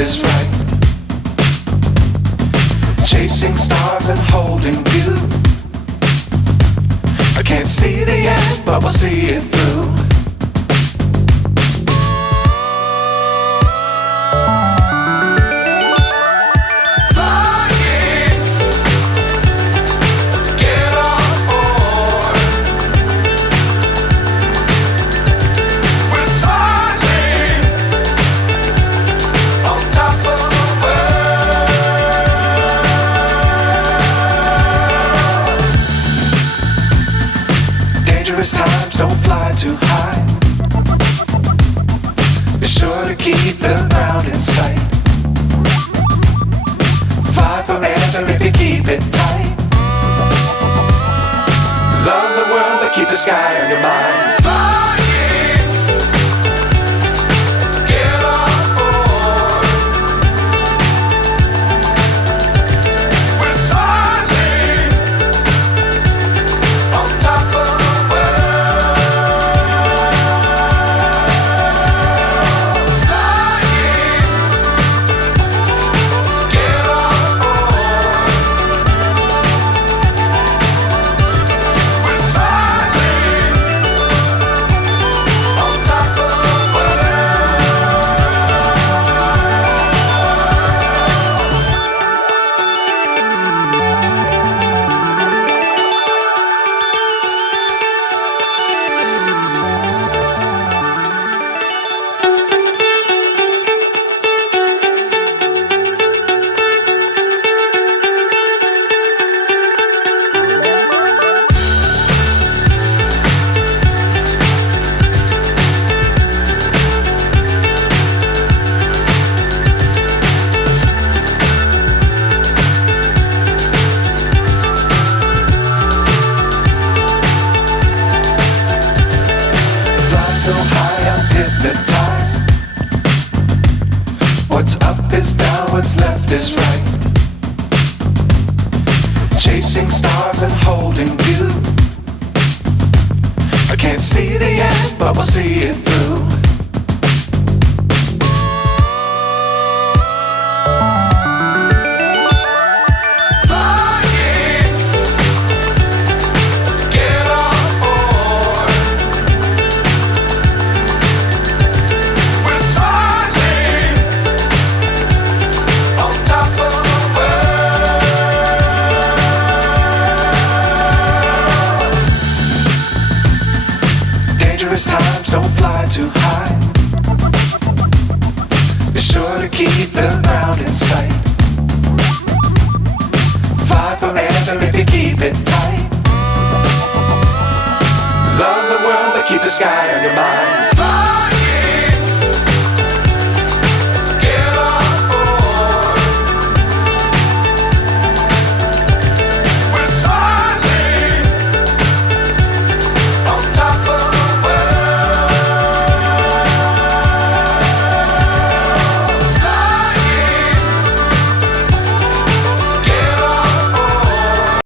is right. Chasing stars and holding you. I can't see the end, but we'll see it through. Times don't fly too high. Be sure to keep the ground in sight. Fly forever if you keep it tight. Love the world but keep the sky on your mind. So high I'm hypnotized. What's up is down, what's left is right. Chasing stars and holding you. I can't see the end, but we'll see it through. Times don't fly too high. Be sure to keep the ground in sight. Fly forever if you keep it tight. Love the world but keep the sky on your mind.